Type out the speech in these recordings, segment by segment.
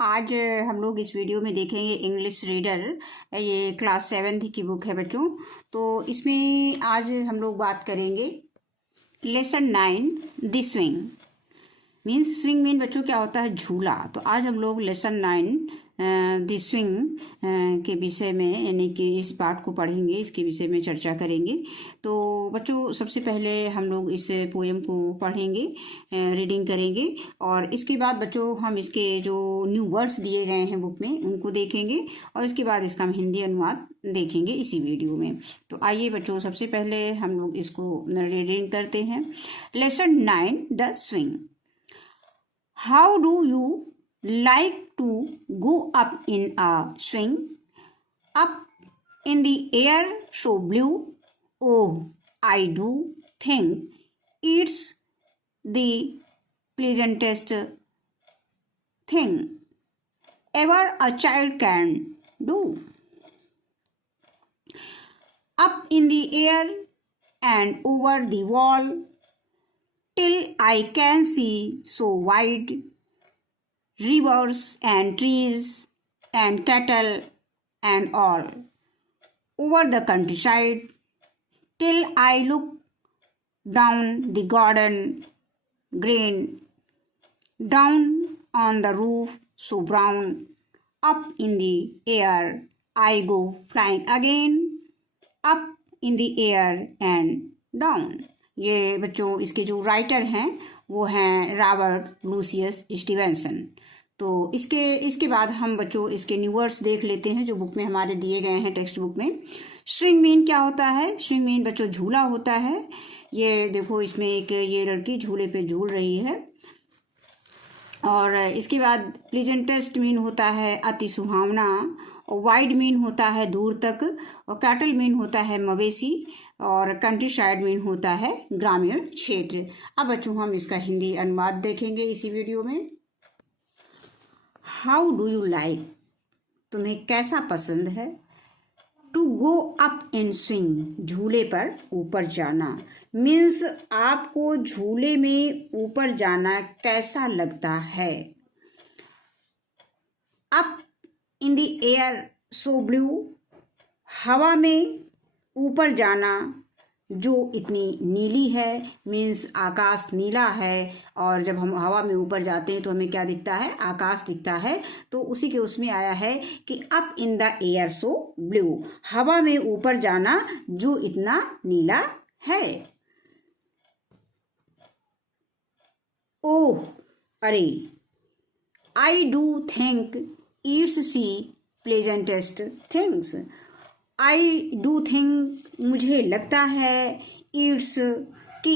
आज हम लोग इस वीडियो में देखेंगे इंग्लिश रीडर। ये क्लास 7 की बुक है बच्चों। तो इसमें आज हम लोग बात करेंगे lesson 9 the swing. Means swing mean बच्चों क्या होता है, झूला। तो आज हम लोग लेसन 9 द स्विंग के विषय में, यानी कि इस पाठ को पढ़ेंगे, इसके विषय में चर्चा करेंगे। तो बच्चों सबसे पहले हम लोग इस पोएम को पढ़ेंगे, रीडिंग करेंगे, और इसके बाद बच्चों हम इसके जो न्यू वर्ड्स दिए गए हैं बुक में उनको देखेंगे, और इसके बाद इसका हम हिंदी अनुवाद देखेंगे इसी वीडियो में। तो आइए बच्चों सबसे पहले हम लोग इसको रीडिंग करते हैं। Lesson 9 the swing. How do you like to go up in a swing? Up in the air so blue? Oh, I do think it's the pleasantest thing ever a child can do. Up in the air and over the wall, till I can see so wide, rivers and trees and cattle and all, over the countryside, till I look down the garden green, down on the roof so brown, up in the air I go flying again, up in the air and down. ये बच्चों इसके जो writer हैं वो हैं Robert Lucius Stevenson. तो इसके बाद हम बच्चों इसके न्यू वर्ड्स देख लेते हैं जो बुक में हमारे दिए गए हैं, टेक्स्ट बुक में। स्विंग मीन क्या होता है? स्विंग मीन बच्चों झूला होता है। ये देखो, इसमें एक ये लड़की झूले पे झूल रही है। और इसके बाद प्लीजेंटेस्ट मीन होता है अति सुहावना, और वाइड मीन होता है दूर तक, और कैटल मीन होता है मवेशी, और कंट्री साइड मीन होता है ग्रामीण क्षेत्र। अब बच्चों हम इसका हिंदी अनुवाद देखेंगे इसी वीडियो में। हाउ डू यू लाइक, तुम्हें कैसा पसंद है? To go up in swing, झूले पर ऊपर जाना। मीन्स आपको झूले में ऊपर जाना कैसा लगता है। Up in the air so blue, हवा में ऊपर जाना जो इतनी नीली है। मीन्स आकाश नीला है, और जब हम हवा में ऊपर जाते हैं तो हमें क्या दिखता है? आकाश दिखता है। तो उसी के उसमें आया है कि up in the air so blue, हवा में ऊपर जाना जो इतना नीला है। ओह, अरे, I do think it's the pleasantest things. I do think, मुझे लगता है, इट्स कि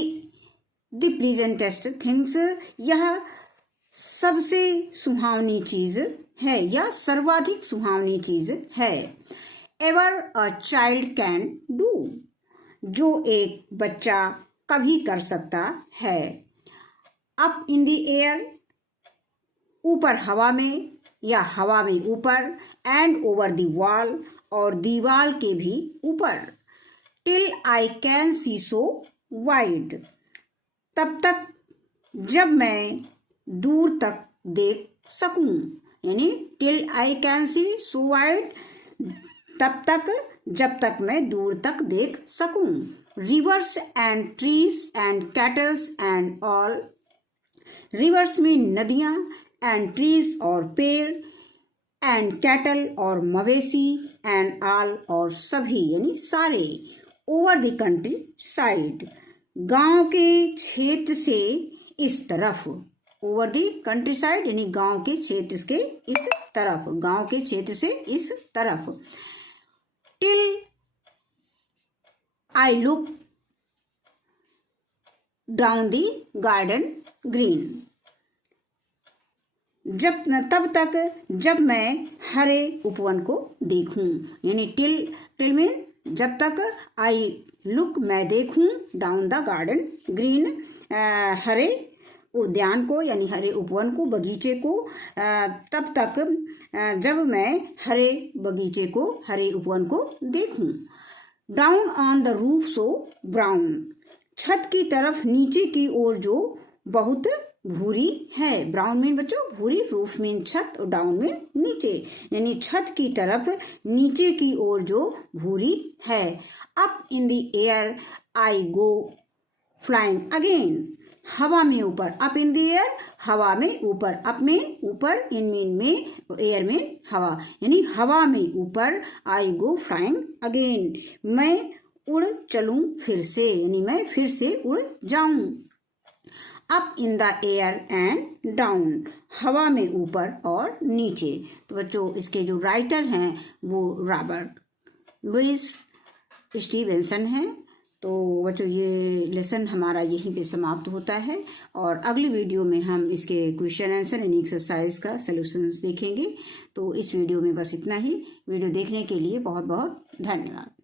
द प्लीजेंटेस्ट थिंग्स, यह सबसे सुहावनी चीज़ है या सर्वाधिक सुहावनी चीज़ है। Ever a child can do, जो एक बच्चा कभी कर सकता है। अप इन द एयर, ऊपर हवा में या हवा में ऊपर, एंड ओवर द वॉल, और दीवार के भी ऊपर। Till I can see so wide, तब तक जब मैं दूर तक देख सकूं। यानी till I can see so wide, तब तक जब तक मैं दूर तक देख सकूं। Reverse and trees and kettles and all, reverse में नदियां, एंड ट्रीज और पेड़, एंड कैटल और मवेशी, एंड ऑल और सभी यानी सारे। ओवर द कंट्री साइड, गांव के क्षेत्र से इस तरफ। ओवर द कंट्री साइड यानी गांव के क्षेत्र के इस तरफ, गांव के क्षेत्र से इस तरफ। Till I look down the garden green, तब तक जब मैं हरे उपवन को देखूं। यानी टिल में जब तक, आई लुक मैं देखूं, डाउन द गार्डन ग्रीन, हरे उद्यान को यानी हरे उपवन को, बगीचे को, तब तक जब मैं हरे बगीचे को, हरे उपवन को देखूं। Down on the roof so brown, छत की तरफ नीचे की ओर जो बहुत भूरी है। ब्राउन मीन बच्चों भूरी, रूफ मीन छत और डाउन मीन नीचे, यानी छत की तरफ नीचे की ओर जो भूरी है। Up in the air I go flying again, हवा में ऊपर, अप इन द एयर हवा में ऊपर, अप में ऊपर, इन मीन में, एयर में हवा, यानी हवा में ऊपर, आई गो फ्लाइंग अगेन, मैं उड़ चलूं फिर से, यानी मैं फिर से उड़ जाऊं। Up in the air and down, हवा में ऊपर और नीचे। तो बच्चों इसके जो राइटर हैं वो रॉबर्ट लुइस स्टीवेंसन है। तो बच्चों ये लेसन हमारा यहीं पे समाप्त होता है और अगली वीडियो में हम इसके क्वेश्चन आंसर यानी एक्सरसाइज का सॉल्यूशंस देखेंगे। तो इस वीडियो में बस इतना ही। वीडियो देखने के लिए बहुत बहुत धन्यवाद।